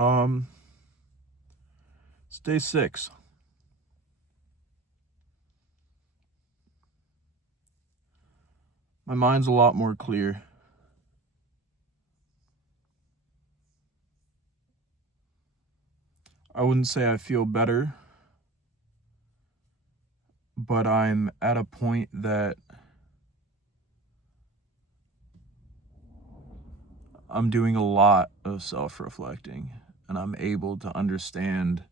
Um, it's day 6. My mind's a lot more clear. I wouldn't say I feel better, but I'm at a point that I'm doing a lot of self-reflecting, and I'm able to understand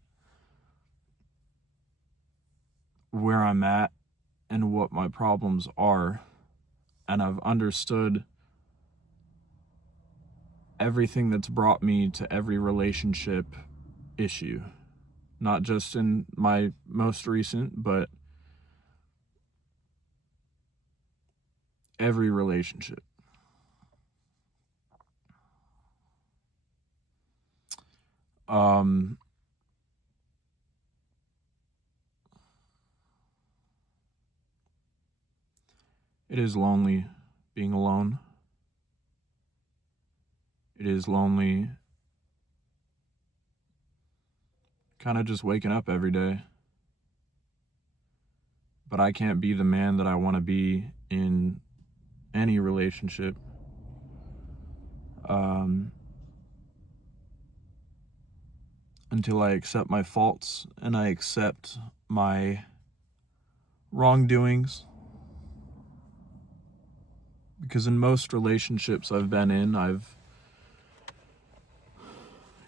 where I'm at and what my problems are, and I've understood everything that's brought me to every relationship issue, not just in my most recent, but every relationship. Um, it is lonely being alone. It is lonely kind of just waking up every day. But I can't be the man that I want to be in any relationship. Until I accept my faults and I accept my wrongdoings. Because in most relationships I've been in, I've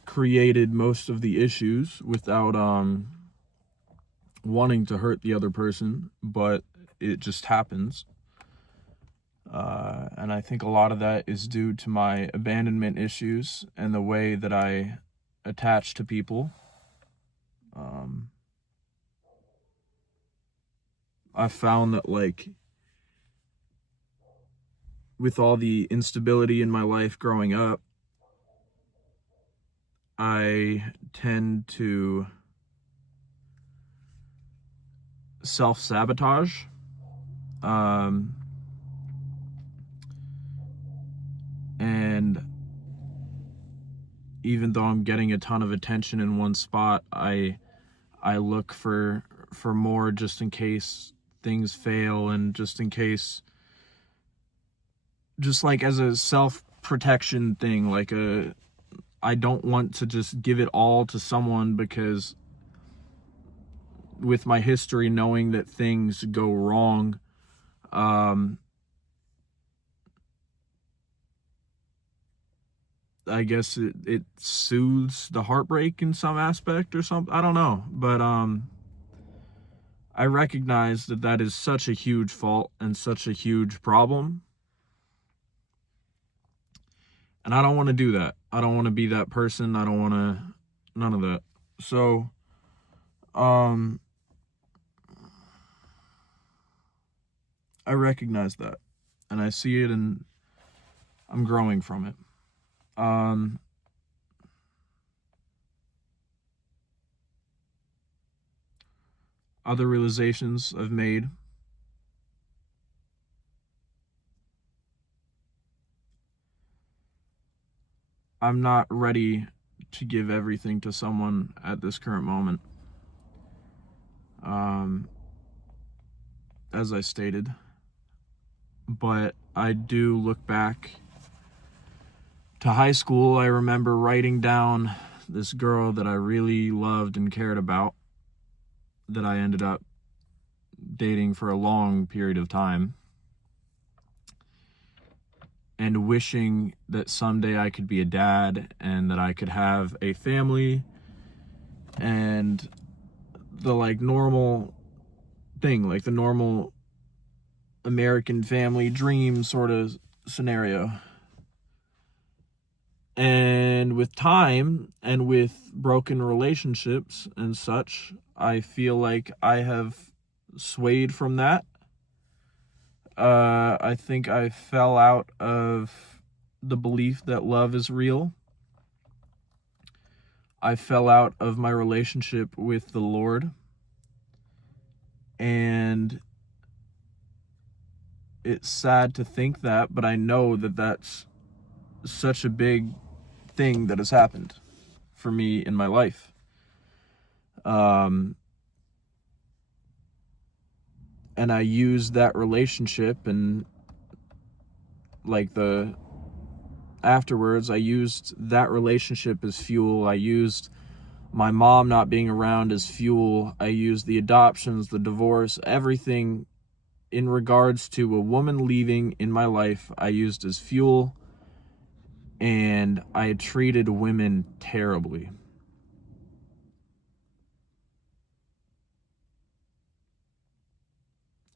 created most of the issues without wanting to hurt the other person, but it just happens. And I think a lot of that is due to my abandonment issues and the way that I attach to people. I found that, like, with all the instability in my life growing up, I tend to self-sabotage. And even though I'm getting a ton of attention in one spot, I look for more just in case things fail, and just in case, just like as a self-protection thing, like I don't want to just give it all to someone, because with my history, knowing that things go wrong, I guess it soothes the heartbreak in some aspect or something. I don't know. But I recognize that that is such a huge fault and such a huge problem. And I don't want to do that. I don't want to be that person. I don't want to, none of that. So, I recognize that, and I see it, and I'm growing from it. Other realizations I've made. I'm not ready to give everything to someone at this current moment. As I stated, but I do look back to high school. I remember writing down this girl that I really loved and cared about, that I ended up dating for a long period of time, and wishing that someday I could be a dad and that I could have a family and the, like, normal thing, like the normal American family dream sort of scenario. And with time and with broken relationships and such, I feel like I have swayed from that. I think I fell out of the belief that love is real. I fell out of my relationship with the Lord. And it's sad to think that, but I know that that's such a big thing that has happened for me in my life. And I used that relationship, and like afterwards, I used that relationship as fuel. I used my mom not being around as fuel. I used the adoptions, the divorce, everything in regards to a woman leaving in my life, I used as fuel, and I treated women terribly.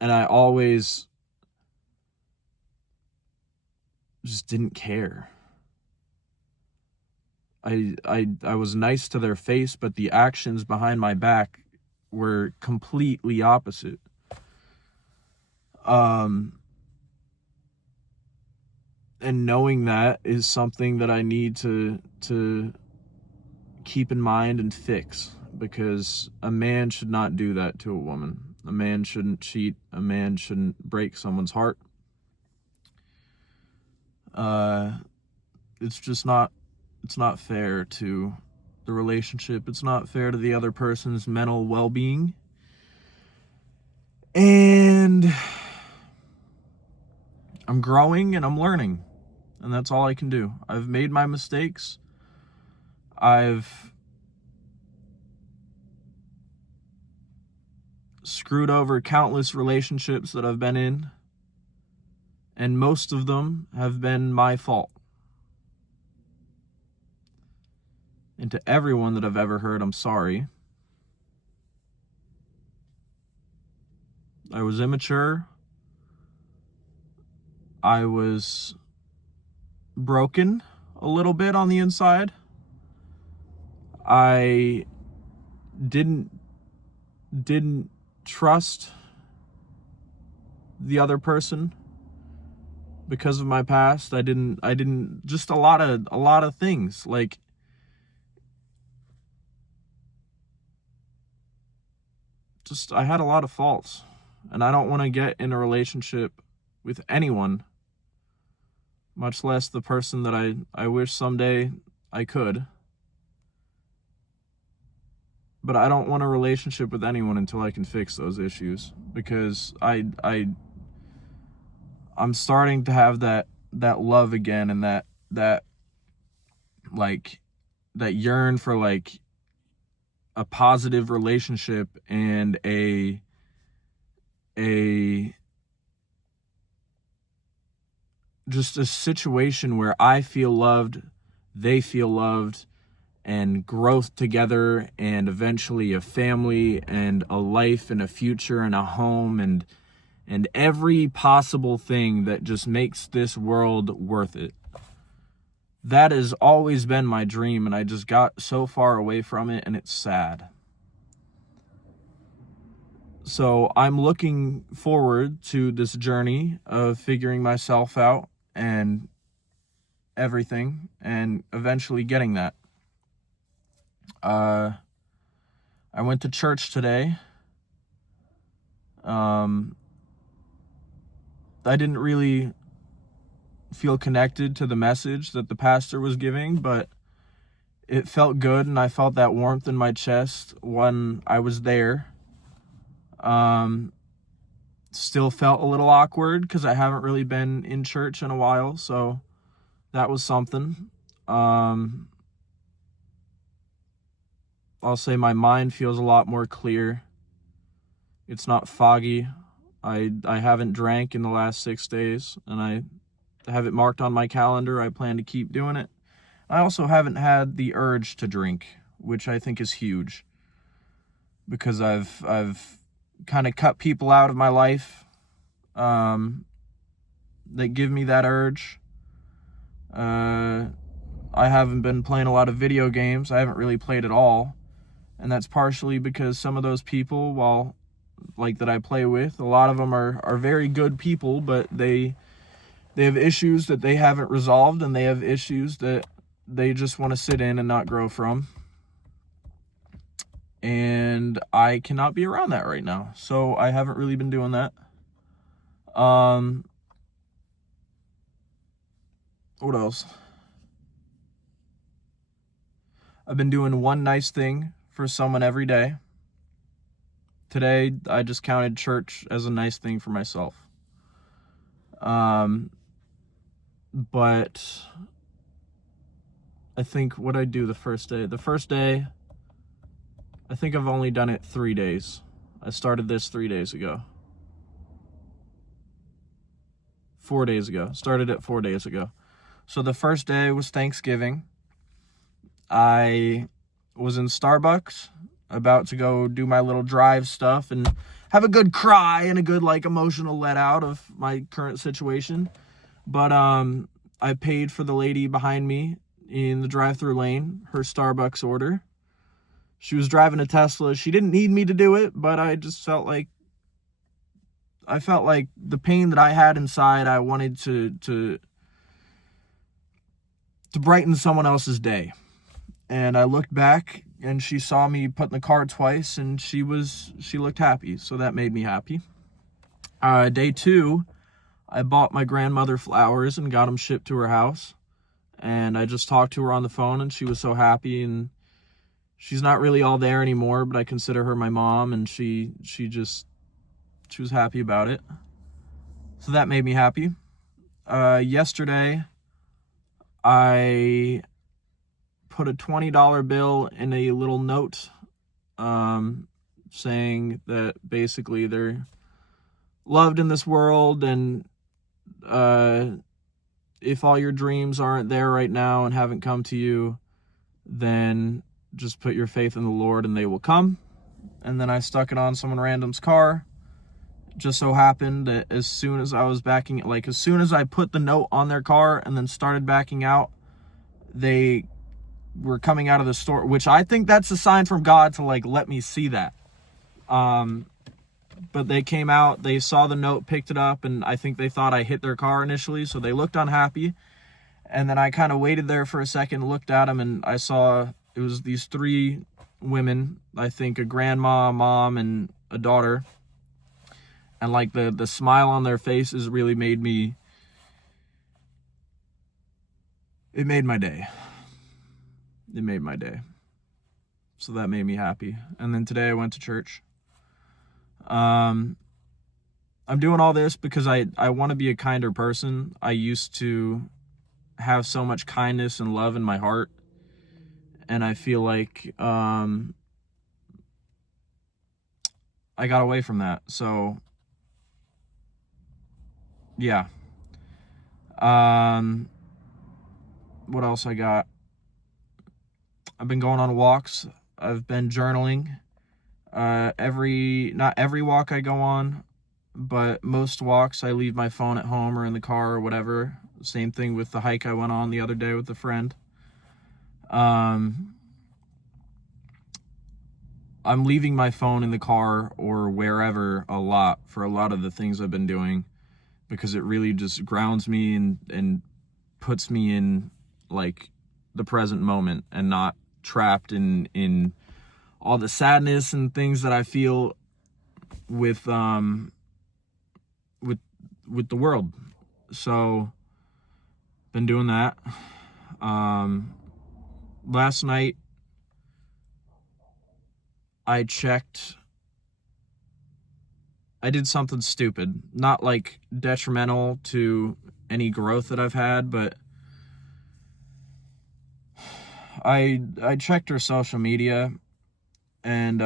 And I always just didn't care. I was nice to their face, but the actions behind my back were completely opposite. And knowing that is something that I need to keep in mind and fix, because a man should not do that to a woman. A man shouldn't cheat. A man shouldn't break someone's heart. It's just not, it's not fair to the relationship. It's not fair to the other person's mental well-being. And I'm growing and I'm learning, and that's all I can do. I've made my mistakes. I've screwed over countless relationships that I've been in, and most of them have been my fault. And to everyone that I've ever hurt, I'm sorry. I was immature. I was broken a little bit on the inside. I didn't trust the other person because of my past. I didn't just a lot of things. Like, just I had a lot of faults, and I don't want to get in a relationship with anyone, much less the person that I wish someday I could. But I don't want a relationship with anyone until I can fix those issues, because I'm starting to have that love again, and that like that yearn for like a positive relationship, and a just a situation where I feel loved, they feel loved, and growth together, and eventually a family and a life and a future and a home, and every possible thing that just makes this world worth it. That has always been my dream, and I just got so far away from it, and it's sad. So I'm looking forward to this journey of figuring myself out and everything, and eventually getting that. I went to church today. I didn't really feel connected to the message that the pastor was giving, but it felt good, and I felt that warmth in my chest when I was there. Still felt a little awkward because I haven't really been in church in a while, so that was something. I'll say my mind feels a lot more clear. It's not foggy. I haven't drank in the last 6 days, and I have it marked on my calendar. I plan to keep doing it. I also haven't had the urge to drink, which I think is huge, because I've kind of cut people out of my life that give me that urge. I haven't been playing a lot of video games. I haven't really played at all, and that's partially because some of those people, that I play with, a lot of them are very good people, but they have issues that they haven't resolved, and they have issues that they just want to sit in and not grow from. And I cannot be around that right now, so I haven't really been doing that. What else? I've been doing one nice thing for someone every day. Today, I just counted church as a nice thing for myself. But I think what I do the first day, I think I've only done it 3 days. I started this 3 days ago. 4 days ago. Started it 4 days ago. So the first day was Thanksgiving. I was in Starbucks, about to go do my little drive stuff and have a good cry and a good emotional let out of my current situation. But I paid for the lady behind me in the drive-through lane her Starbucks order. She was driving a Tesla. She didn't need me to do it, but I just felt like the pain that I had inside, I wanted to brighten someone else's day. And I looked back and she saw me put in the car twice and she looked happy. So that made me happy. Day 2, I bought my grandmother flowers and got them shipped to her house. And I just talked to her on the phone and she was so happy. And she's not really all there anymore, but I consider her my mom, and she was happy about it. So that made me happy. Yesterday, I put a $20 bill in a little note saying that basically they're loved in this world, and if all your dreams aren't there right now and haven't come to you, then just put your faith in the Lord and they will come. And then I stuck it on someone random's car. Just so happened that as soon as I put the note on their car and then started backing out, they were coming out of the store, which I think that's a sign from God to let me see that. But they came out, they saw the note, picked it up, and I think they thought I hit their car initially, so they looked unhappy. And then I kind of waited there for a second, looked at them, and I saw it was these 3 women, I think a grandma, a mom, and a daughter. And the smile on their faces really made my day. It made my day. So that made me happy. And then today I went to church. I'm doing all this because I want to be a kinder person. I used to have so much kindness and love in my heart, and I feel like I got away from that. So yeah. What else I got? I've been going on walks. I've been journaling. Not every walk I go on, but most walks I leave my phone at home or in the car or whatever. Same thing with the hike I went on the other day with a friend. I'm leaving my phone in the car or wherever a lot for a lot of the things I've been doing, because it really just grounds me and puts me in the present moment and not trapped in all the sadness and things that I feel with the world. So been doing that. Last night I did something stupid, not detrimental to any growth that I've had, but I checked her social media, and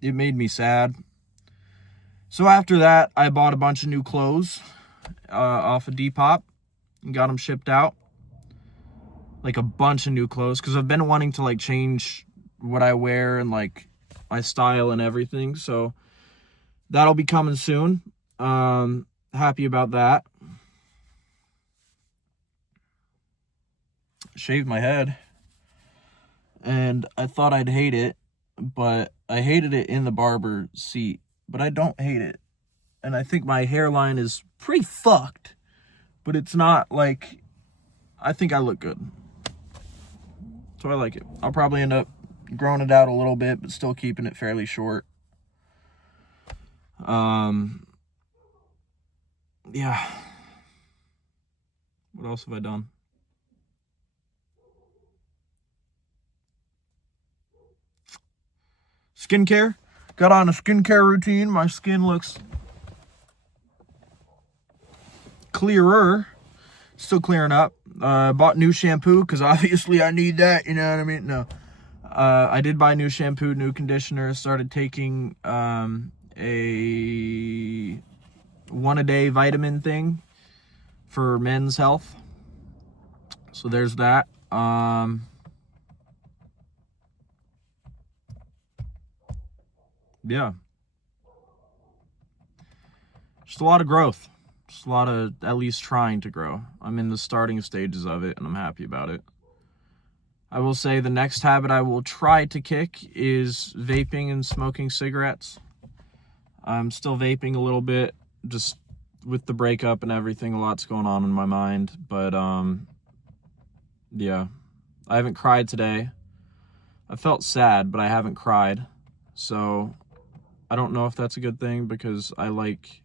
it made me sad. So after that, I bought a bunch of new clothes off of Depop and got them shipped out. A bunch of new clothes, because I've been wanting to change what I wear and my style and everything. So that'll be coming soon. Happy about that. Shaved my head, and I thought I'd hate it, but I hated it in the barber seat, but I don't hate it. And I think my hairline is pretty fucked, but it's not I think I look good. So I like it. I'll probably end up growing it out a little bit, but still keeping it fairly short. Yeah. What else have I done? skincare. Got on a skincare routine. My skin looks clearer. Still clearing up. Bought new shampoo because obviously I need that. You know what I mean? No. I did buy new shampoo, new conditioner. Started taking a 1-a-day vitamin thing for men's health. So there's that. Yeah. Just a lot of growth. Just a lot of at least trying to grow. I'm in the starting stages of it, and I'm happy about it. I will say the next habit I will try to kick is vaping and smoking cigarettes. I'm still vaping a little bit, just with the breakup and everything. A lot's going on in my mind, but yeah. I haven't cried today. I felt sad, but I haven't cried. So I don't know if that's a good thing, because I like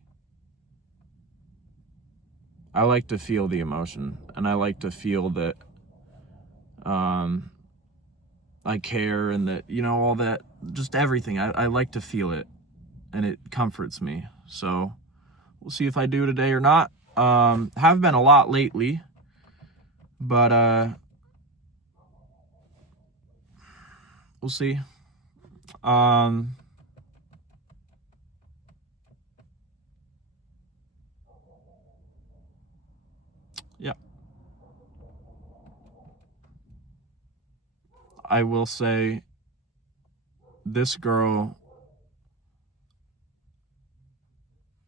to feel the emotion, and I like to feel that I care, and that, you know, all that, just everything. I like to feel it, and it comforts me. So we'll see if I do today or not. Have been a lot lately, but we'll see. Yeah. I will say this girl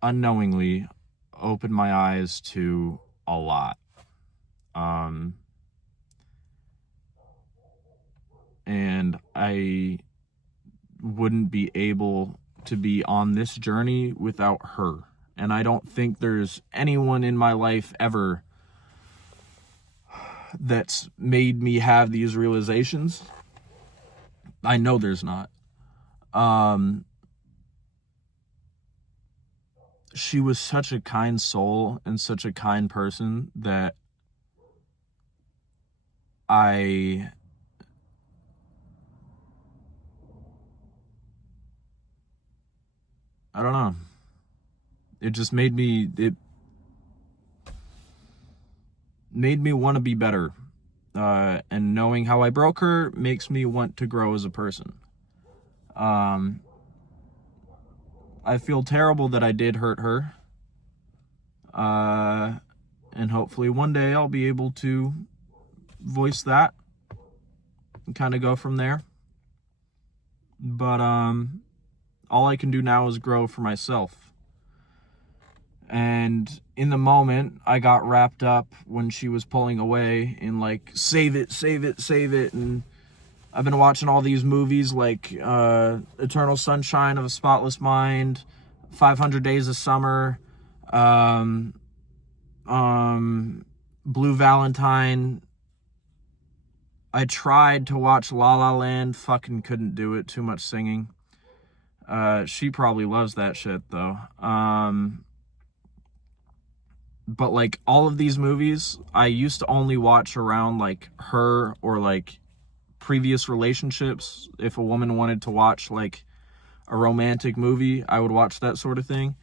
unknowingly opened my eyes to a lot. And I wouldn't be able to be on this journey without her. And I don't think there's anyone in my life ever that's made me have these realizations. I know there's not. She was such a kind soul and such a kind person that I don't know. It just made me want to be better. And knowing how I broke her makes me want to grow as a person. I feel terrible that I did hurt her. And hopefully one day I'll be able to voice that and kind of go from there. But all I can do now is grow for myself. And in the moment, I got wrapped up when she was pulling away in like, save it, save it, save it. And I've been watching all these movies like Eternal Sunshine of a Spotless Mind, 500 Days of Summer, Blue Valentine. I tried to watch La La Land, fucking couldn't do it, too much singing. She probably loves that shit though. But like all of these movies, I used to only watch around like her or like previous relationships. If a woman wanted to watch like a romantic movie, I would watch that sort of thing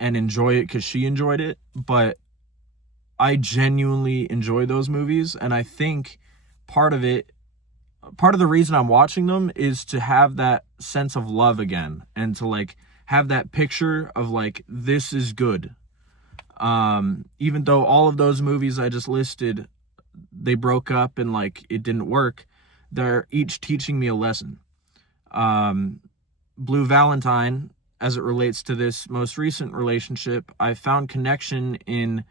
and enjoy it because she enjoyed it. But I genuinely enjoy those movies, and I think part of the reason I'm watching them is to have that sense of love again, and to like have that picture of like, this is good. Even though all of those movies I just listed, they broke up and like it didn't work, they're each teaching me a lesson. Blue Valentine, as it relates to this most recent relationship, I found connection in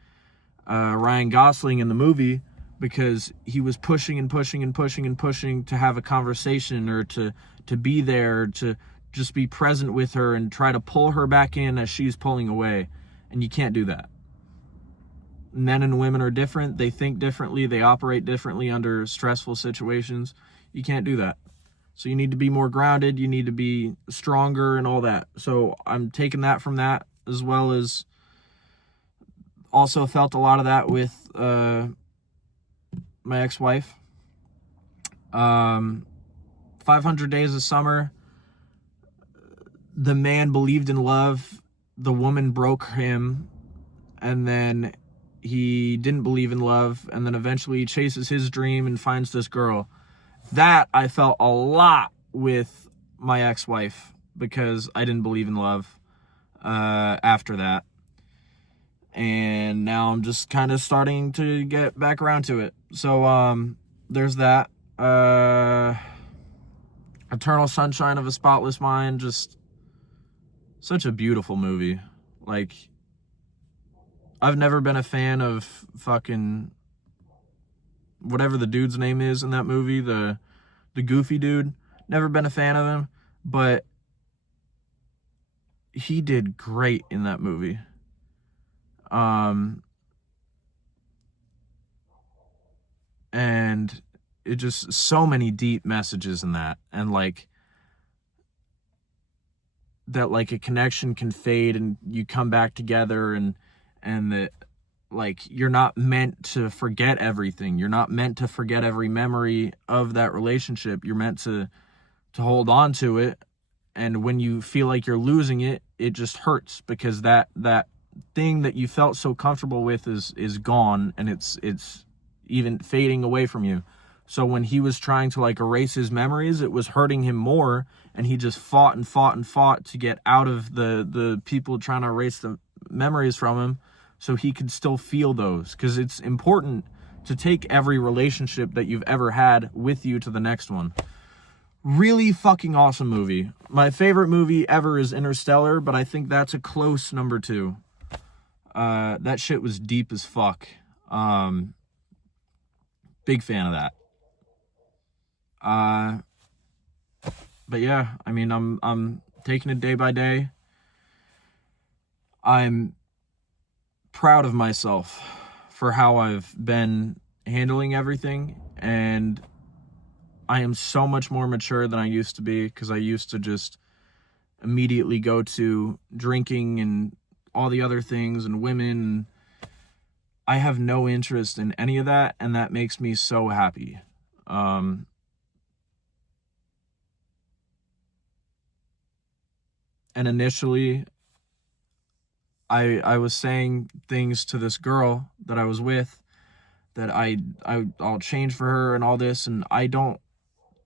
Ryan Gosling in the movie, because he was pushing and pushing and pushing and pushing to have a conversation, or to be there, to just be present with her and try to pull her back in as she's pulling away. And you can't do that. Men and women are different. They think differently. They operate differently under stressful situations. You can't do that. So you need to be more grounded. You need to be stronger and all that. So I'm taking that from that, as well as also felt a lot of that with my ex-wife. 500 Days of Summer, the man believed in love, the woman broke him, and then he didn't believe in love, and then eventually he chases his dream and finds this girl. That I felt a lot with my ex-wife, because I didn't believe in love after that. And now I'm just kind of starting to get back around to it. So there's that. Eternal Sunshine of a Spotless Mind, just such a beautiful movie. Like, I've never been a fan of fucking whatever the dude's name is in that movie, the goofy dude. Never been a fan of him, but he did great in that movie. And it just, so many deep messages in that, and like that, like a connection can fade and you come back together, and that like you're not meant to forget everything. You're not meant to forget every memory of that relationship. You're meant to hold on to it, and when you feel like you're losing it, it just hurts, because that thing that you felt so comfortable with is gone, and it's even fading away from you. So when he was trying to like erase his memories, it was hurting him more, and he just fought and fought and fought to get out of the people trying to erase the memories from him, so he could still feel those, because it's important to take every relationship that you've ever had with you to the next one. Really fucking awesome movie. My favorite movie ever is Interstellar, but I think that's a close number 2. That shit was deep as fuck. Big fan of that. But yeah, I mean, I'm taking it day by day. I'm proud of myself for how I've been handling everything, and I am so much more mature than I used to be, because I used to just immediately go to drinking and all the other things and women. I have no interest in any of that, and that makes me so happy. And initially, I was saying things to this girl that I was with, that I'll change for her and all this, and I don't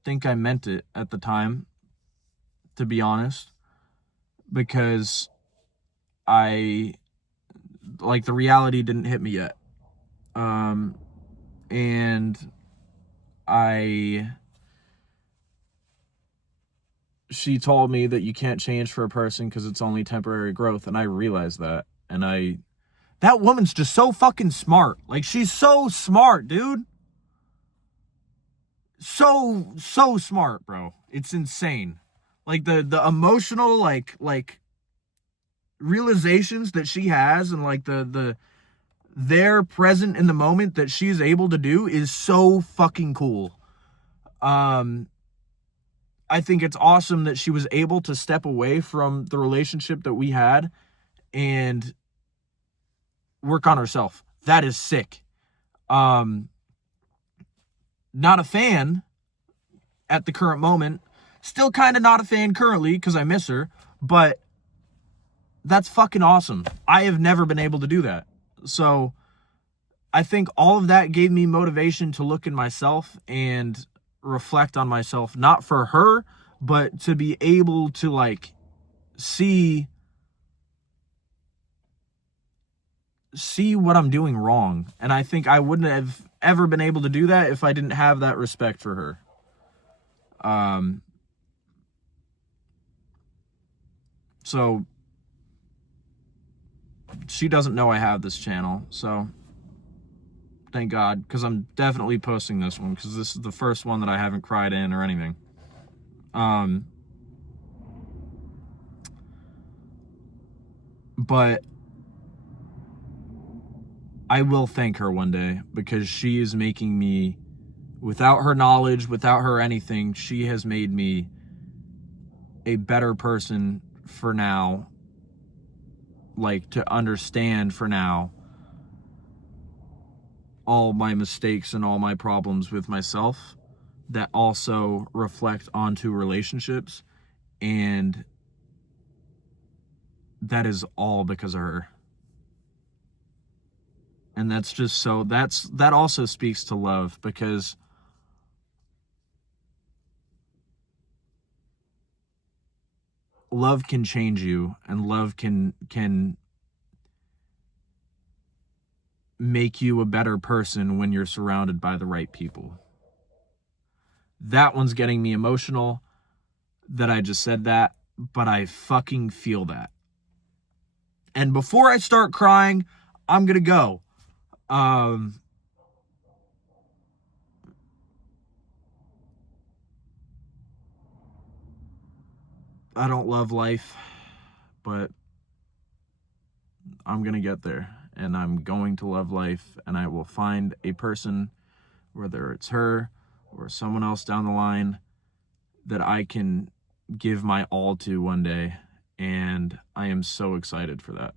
think I meant it at the time, to be honest, because the reality didn't hit me yet. And she told me that you can't change for a person because it's only temporary growth, and I realized that, and that woman's just so fucking smart. Like, she's so smart, dude. So smart, bro. It's insane. Like, the emotional, like realizations that she has, and like they're present in the moment that she's able to do, is so fucking cool. I think it's awesome that she was able to step away from the relationship that we had and work on herself. That is sick. Not a fan at the current moment. Still kind of not a fan currently, because I miss her, but that's fucking awesome. I have never been able to do that. So I think all of that gave me motivation to look in myself and reflect on myself, not for her, but to be able to like see what I'm doing wrong. And I think I wouldn't have ever been able to do that if I didn't have that respect for her. So she doesn't know I have this channel, so thank God, because I'm definitely posting this one, because this is the first one that I haven't cried in or anything. But I will thank her one day, because she is making me, without her knowledge, without her anything, she has made me a better person for now, like to understand for now all my mistakes and all my problems with myself, that also reflect onto relationships, and that is all because of her. And that's just so, that also speaks to love, because love can change you, and love can make you a better person when you're surrounded by the right people. That one's getting me emotional that I just said that, but I fucking feel that. And before I start crying, I'm gonna go. I don't love life, but I'm gonna get there, and I'm going to love life, and I will find a person, whether it's her or someone else down the line, that I can give my all to one day, and I am so excited for that.